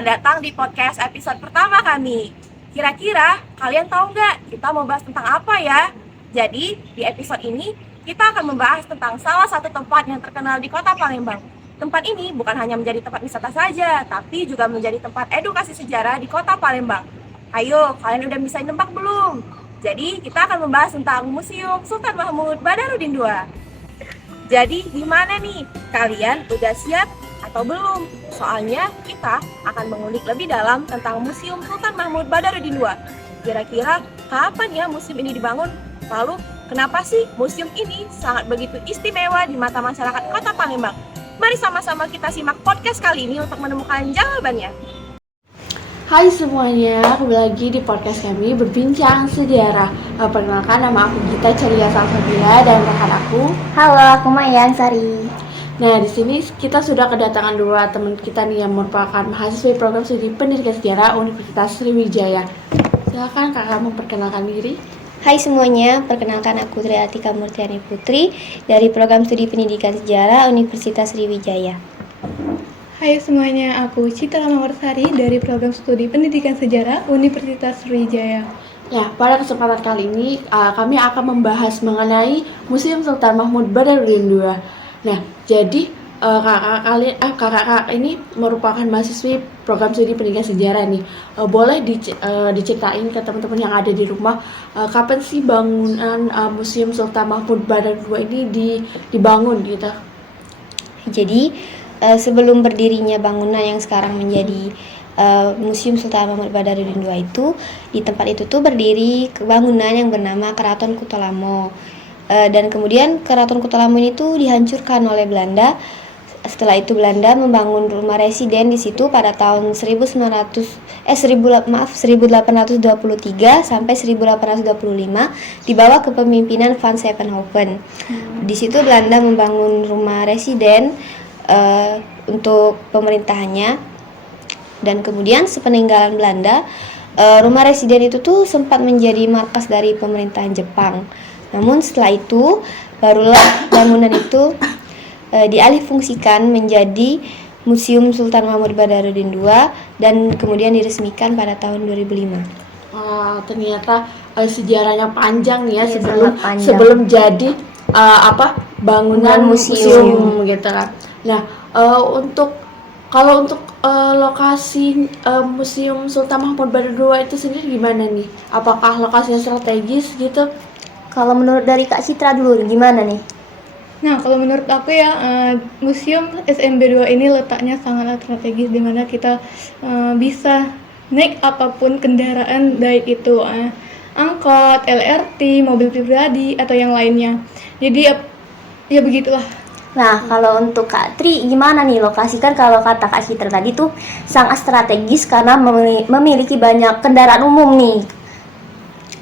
Selamat datang di podcast episode pertama kami. Kira-kira kalian tahu nggak kita mau bahas tentang apa ya? Jadi di episode ini kita akan membahas tentang salah satu tempat yang terkenal di kota Palembang. Tempat ini bukan hanya menjadi tempat wisata saja, tapi juga menjadi tempat edukasi sejarah di kota Palembang. Ayo, kalian udah bisa nebak belum? Jadi kita akan membahas tentang Museum Sultan Mahmud Badarudin II. Jadi gimana nih? Kalian udah siap atau belum? Soalnya kita akan mengulik lebih dalam tentang Museum Sultan Mahmud Badarudin II. Kira-kira kapan ya museum ini dibangun? Lalu kenapa sih museum ini sangat begitu istimewa di mata masyarakat kota Palembang? Mari sama-sama kita simak podcast kali ini untuk menemukan jawabannya. Hai semuanya, kembali lagi di podcast kami Berbincang Sejarah. Perkenalkan, nama aku Gita Celia Salsabila dan rekan aku. Halo, aku Mayan Sari. Nah, di sini kita sudah kedatangan dua teman kita nih yang merupakan mahasiswa program studi Pendidikan Sejarah Universitas Sriwijaya. Silakan kakak memperkenalkan diri. Hai semuanya, perkenalkan aku Triatika Murtiani Putri dari program studi Pendidikan Sejarah Universitas Sriwijaya. Hai semuanya, aku Citra Mawarsari dari program studi Pendidikan Sejarah Universitas Sriwijaya. Ya, pada kesempatan kali ini kami akan membahas mengenai Museum Sultan Mahmud Badarudin II. Nah, jadi kakak-kakak ini merupakan mahasiswi program studi Pendidikan Sejarah nih. Boleh diceritain ke teman-teman yang ada di rumah kapan sih bangunan Museum Sultan Mahmud Badarudin II ini dibangun gitu? Jadi, sebelum berdirinya bangunan yang sekarang menjadi Museum Sultan Mahmud Badarudin II itu, di tempat itu tuh berdiri bangunan yang bernama Keraton Kutolamo. Dan kemudian Keraton Kutolamo ini tuh dihancurkan oleh Belanda. Setelah itu Belanda membangun rumah residen di situ pada tahun 1823 sampai 1825 di bawah kepemimpinan Van Zevenhoven. Di situ Belanda membangun rumah residen untuk pemerintahannya, dan kemudian sepeninggalan Belanda rumah residen itu tuh sempat menjadi markas dari pemerintahan Jepang. Namun setelah itu barulah bangunan itu dialihfungsikan menjadi Museum Sultan Mahmud Badarudin II dan kemudian diresmikan pada tahun 2005. Ternyata sejarahnya panjang ya, Iya, sebelum jadi bangunan museum gitu kan. Nah, untuk lokasi Museum Sultan Mahmud Badarudin II itu sendiri gimana nih? Apakah lokasinya strategis gitu? Kalau menurut dari Kak Citra dulu, gimana nih? Nah, kalau menurut aku ya, Museum SMB 2 ini letaknya sangat strategis, di mana kita bisa naik apapun kendaraan, baik itu angkot, LRT, mobil pribadi, atau yang lainnya. Jadi ya begitulah. Nah, kalau untuk Kak Tri, gimana nih lokasi? Kan kalau kata Kak Citra tadi tuh sangat strategis karena memiliki banyak kendaraan umum nih.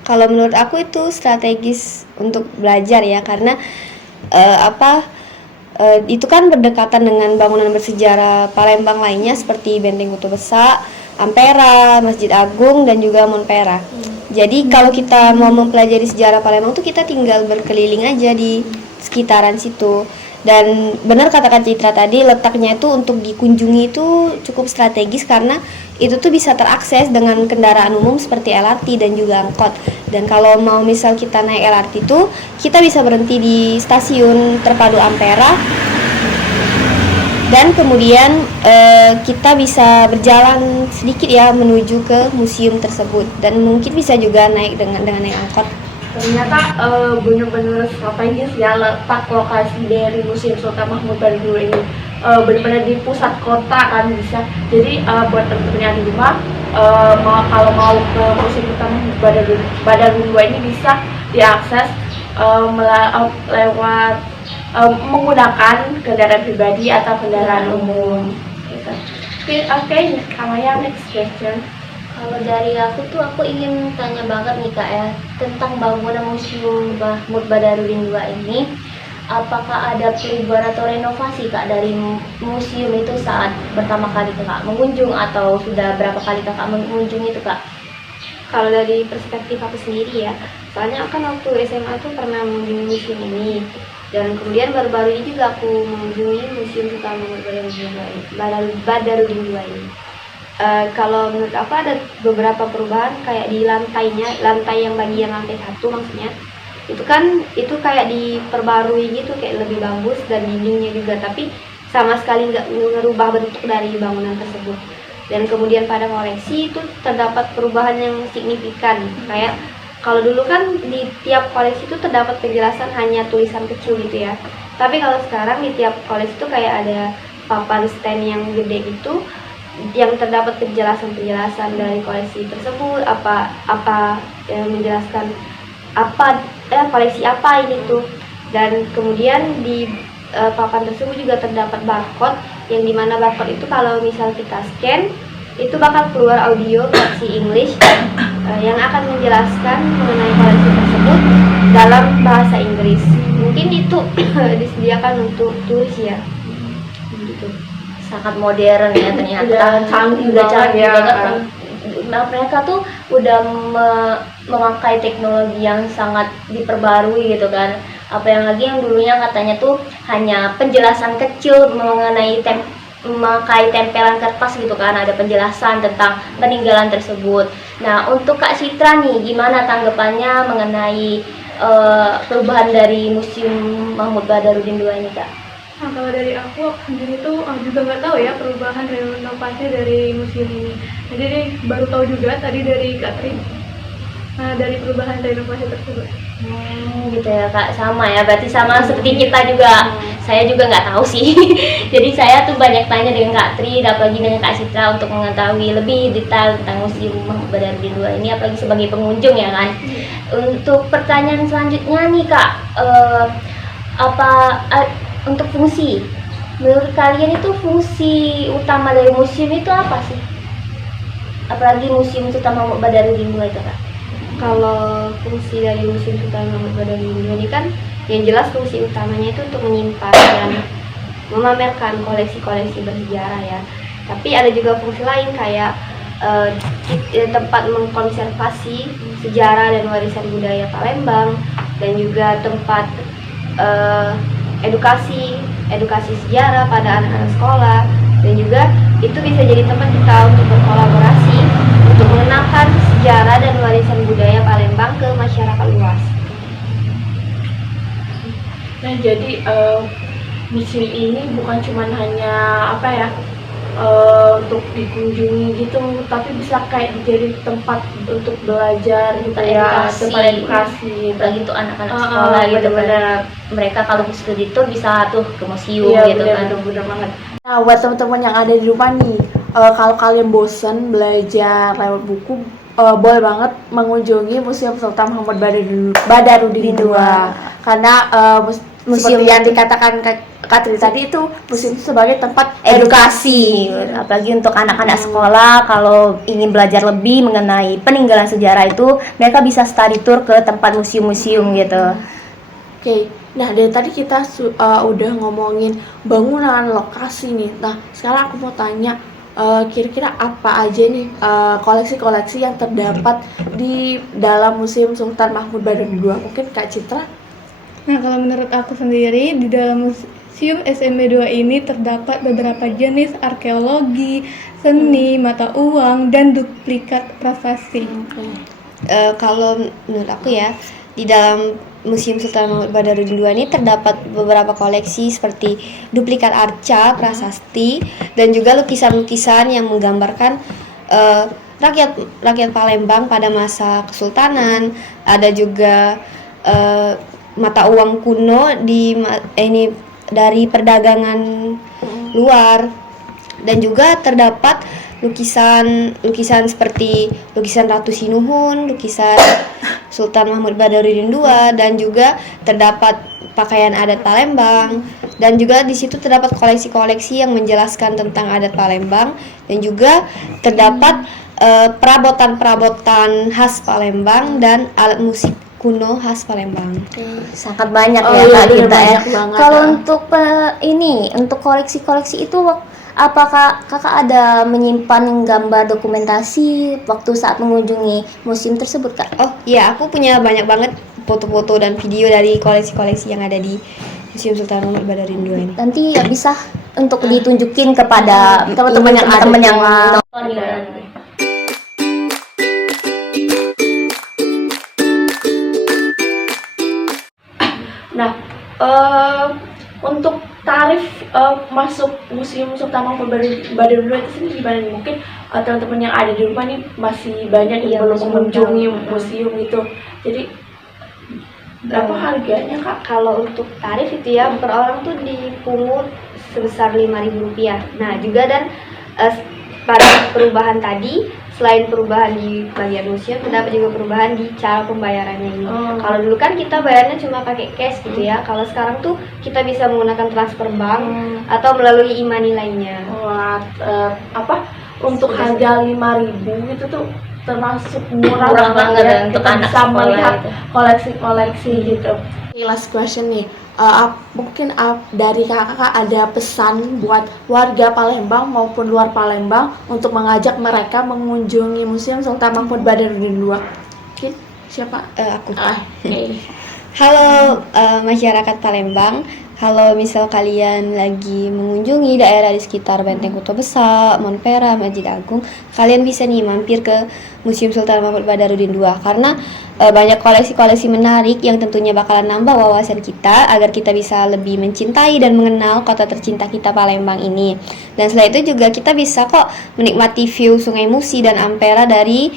Kalau menurut aku itu strategis untuk belajar ya, karena itu kan berdekatan dengan bangunan bersejarah Palembang lainnya seperti Benteng Kota Besar, Ampera, Masjid Agung, dan juga Monpera. Jadi kalau kita mau mempelajari sejarah Palembang tuh kita tinggal berkeliling aja di sekitaran situ. Dan benar kata Kak Citra tadi, letaknya itu untuk dikunjungi itu cukup strategis karena itu tuh bisa terakses dengan kendaraan umum seperti LRT dan juga angkot. Dan kalau mau misal kita naik LRT itu, kita bisa berhenti di stasiun terpadu Ampera, dan kemudian kita bisa berjalan sedikit ya menuju ke museum tersebut, dan mungkin bisa juga naik dengan naik angkot. Ternyata benar-benar strategis ya letak lokasi dari Museum Sultan Mahmud Badarudin ini, benar-benar di pusat kota kan bisa. Jadi buat teman-teman yang di rumah, kalau mau ke Museum Sultan Mahmud Badarudin II ini bisa diakses lewat menggunakan kendaraan pribadi atau kendaraan umum. Oke, Kamaya, next question. Kalau dari aku ingin tanya banget nih Kak ya, tentang bangunan Museum Mahmud Badarudin II ini. Apakah ada perubahan atau renovasi Kak dari museum itu saat pertama kali Kakak mengunjung, atau sudah berapa kali Kakak mengunjungi itu Kak? Kalau dari perspektif aku sendiri ya, soalnya kan waktu SMA tuh pernah mengunjungi museum ini, dan kemudian baru-baru ini juga aku mengunjungi Museum Sultan Mahmud Badarudin II ini. Kalau menurut aku ada beberapa perubahan kayak di lantainya, lantai yang bagian lantai 1 maksudnya. Itu kayak diperbarui gitu, kayak lebih bagus, dan dindingnya juga, tapi sama sekali nggak merubah bentuk dari bangunan tersebut. Dan kemudian pada koleksi itu terdapat perubahan yang signifikan, kayak kalau dulu kan di tiap koleksi itu terdapat penjelasan hanya tulisan kecil gitu ya, tapi kalau sekarang di tiap koleksi itu kayak ada papan stand yang gede gitu, yang terdapat penjelasan-penjelasan dari koleksi tersebut, apa yang menjelaskan koleksi apa ini tuh. Dan kemudian di papan tersebut juga terdapat barcode, yang dimana barcode itu kalau misal kita scan itu bakal keluar audio versi English yang akan menjelaskan mengenai koleksi tersebut dalam bahasa Inggris. Mungkin itu disediakan untuk turis ya, gitu. Sangat modern ya ternyata, canggih udah banget canggih ya. banget. Nah, mereka tuh udah memakai teknologi yang sangat diperbarui gitu kan. Apa yang lagi yang dulunya katanya tuh hanya penjelasan kecil mengenai memakai tempelan kertas gitu kan, ada penjelasan tentang peninggalan tersebut. Nah, untuk Kak Citra nih, gimana tanggapannya mengenai perubahan dari Museum Mahmud Badarudin II ini, Kak? Nah, kalau dari aku sendiri tuh juga nggak tahu ya perubahan renovasi dari museum ini. Jadi baru tahu juga tadi dari Kak Tri, dari perubahan renovasi tersebut. Gitu ya Kak, sama ya, berarti sama seperti kita juga. Saya juga nggak tahu sih. Jadi saya tuh banyak tanya dengan Kak Tri, apalagi dengan Kak Citra untuk mengetahui lebih detail tentang Museum Mahmud Badarudin II ini, apalagi sebagai pengunjung ya kan. Untuk pertanyaan selanjutnya nih Kak, untuk fungsi, menurut kalian itu fungsi utama dari museum itu apa sih? Apalagi Museum Sultan Mahmud Badarudin II itu Kak? Kalau fungsi dari Museum Sultan Mahmud Badarudin II ini kan yang jelas fungsi utamanya itu untuk menyimpan dan memamerkan koleksi-koleksi bersejarah ya. Tapi ada juga fungsi lain kayak tempat mengkonservasi sejarah dan warisan budaya Palembang, dan juga tempat edukasi sejarah pada anak-anak sekolah, dan juga itu bisa jadi tempat kita untuk berkolaborasi untuk mengenalkan sejarah dan warisan budaya Palembang ke masyarakat luas. Nah, jadi museum ini bukan cuma hanya untuk dikunjungi gitu, tapi bisa kayak jadi tempat untuk belajar gitu ya, tempat edukasi. Apalagi untuk anak-anak sekolah gitu kan. Mereka kalau ke studi itu bisa tuh ke museum gitu kan. Bener banget. Nah, buat teman-teman yang ada di rumah nih, kalau kalian bosan belajar lewat buku, boleh banget mengunjungi Museum Sultan Mahmud Badarudin II. Karena seperti yang dikatakan Kak Tri tadi, itu museum sebagai tempat Edukasi, apalagi untuk anak-anak sekolah kalau ingin belajar lebih mengenai peninggalan sejarah itu, mereka bisa study tour ke tempat museum-museum gitu. Oke. Nah, dari tadi kita udah ngomongin bangunan, lokasi nih. Nah, sekarang aku mau tanya, kira-kira apa aja nih koleksi-koleksi yang terdapat di dalam Museum Sultan Mahmud Badarudin II? Mungkin Kak Citra? Nah, kalau menurut aku sendiri di dalam Museum SMB 2 ini terdapat beberapa jenis arkeologi, seni, mata uang, dan duplikat prasasti. Kalau menurut aku ya, di dalam Museum Sultan Mahmud Badarudin II ini terdapat beberapa koleksi seperti duplikat arca, prasasti, dan juga lukisan-lukisan yang menggambarkan rakyat Palembang pada masa Kesultanan. Ada juga mata uang kuno ini dari perdagangan luar, dan juga terdapat lukisan seperti lukisan Ratu Sinuhun, lukisan Sultan Mahmud Badarudin II, dan juga terdapat pakaian adat Palembang, dan juga di situ terdapat koleksi-koleksi yang menjelaskan tentang adat Palembang, dan juga terdapat perabotan-perabotan khas Palembang dan alat musik kuno khas Palembang. Sangat banyak Oh, ya iya, Kak bener, kita ya. banyak banget, Kalau Kak. untuk koleksi-koleksi itu, apakah Kakak ada menyimpan gambar dokumentasi waktu saat mengunjungi museum tersebut Kak? Oh iya, aku punya banyak banget foto-foto dan video dari koleksi-koleksi yang ada di Museum Sultan Mahmud Badarudin II ini. Nanti ya bisa untuk ditunjukin kepada teman-teman yang ada teman-teman di yang rumah. nonton Nah, untuk tarif masuk Museum Sultan Mahmud Badarudin itu sendiri gimana nih? Mungkin teman-teman yang ada di rumah nih masih banyak yang belum mengunjungi museum itu. Jadi berapa harganya, Kak? Kalau untuk tarif itu ya per orang tuh dipungut sebesar Rp5.000. Nah juga dan pada perubahan tadi, selain perubahan di bagian museum, terdapat juga perubahan di cara pembayarannya ini. Kalau dulu kan kita bayarnya cuma pakai cash gitu ya. Kalau sekarang tuh kita bisa menggunakan transfer bank atau melalui e-money lainnya. Wah, untuk harga 5.000 itu tuh termasuk murah banget ya, untuk kita anak bisa sekolah melihat itu. koleksi-koleksi gitu. Last question nih, mungkin dari kakak ada pesan buat warga Palembang maupun luar Palembang untuk mengajak mereka mengunjungi Museum Sultan Mahmud Badarudin II. Mungkin siapa? Aku. Oke. Halo masyarakat Palembang. Kalau misal kalian lagi mengunjungi daerah di sekitar Benteng Kutub Besar, Monpera, Masjid Agung, kalian bisa nih mampir ke Museum Sultan Mahmud Badarudin II karena banyak koleksi-koleksi menarik yang tentunya bakalan nambah wawasan kita agar kita bisa lebih mencintai dan mengenal kota tercinta kita Palembang ini. Dan selain itu juga kita bisa kok menikmati view Sungai Musi dan Ampera dari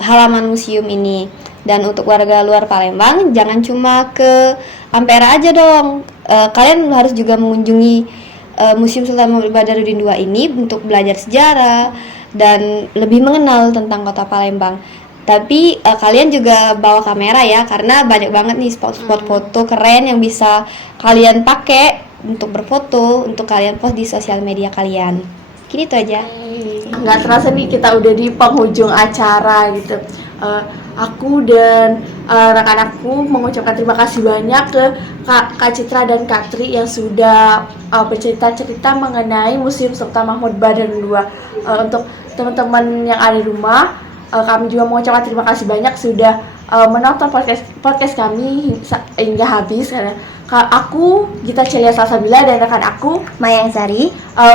halaman museum ini. Dan untuk warga luar Palembang, jangan cuma ke Ampera aja dong. Kalian harus juga mengunjungi Museum Sultan Mahmud Badarudin II ini untuk belajar sejarah dan lebih mengenal tentang kota Palembang. Tapi kalian juga bawa kamera ya, karena banyak banget nih spot-spot foto keren yang bisa kalian pakai untuk berfoto, untuk kalian post di sosial media kalian. Gini itu aja. Nggak terasa nih kita udah di penghujung acara gitu. Aku dan rekan aku mengucapkan terima kasih banyak ke Kak Citra dan Kak Tri yang sudah bercerita-cerita mengenai Museum Sultan Mahmud Badarudin II. Untuk teman-teman yang ada di rumah, kami juga mengucapkan terima kasih banyak sudah menonton podcast kami hingga habis. Aku Gita Celia Salsabila dan rekan aku Maya Sari.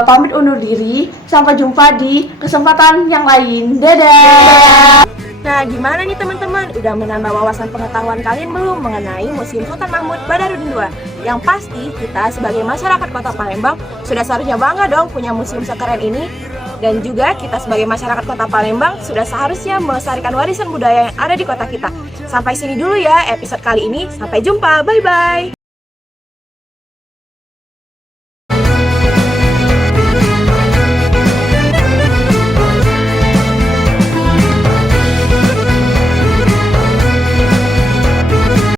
pamit undur diri. Sampai jumpa di kesempatan yang lain. Dadah. Nah, gimana nih teman-teman? Udah menambah wawasan pengetahuan kalian belum mengenai Museum Sultan Mahmud Badarudin II? Yang pasti kita sebagai masyarakat Kota Palembang sudah seharusnya bangga dong punya museum sekeren ini. Dan juga kita sebagai masyarakat Kota Palembang sudah seharusnya melestarikan warisan budaya yang ada di kota kita. Sampai sini dulu ya episode kali ini. Sampai jumpa. Bye-bye.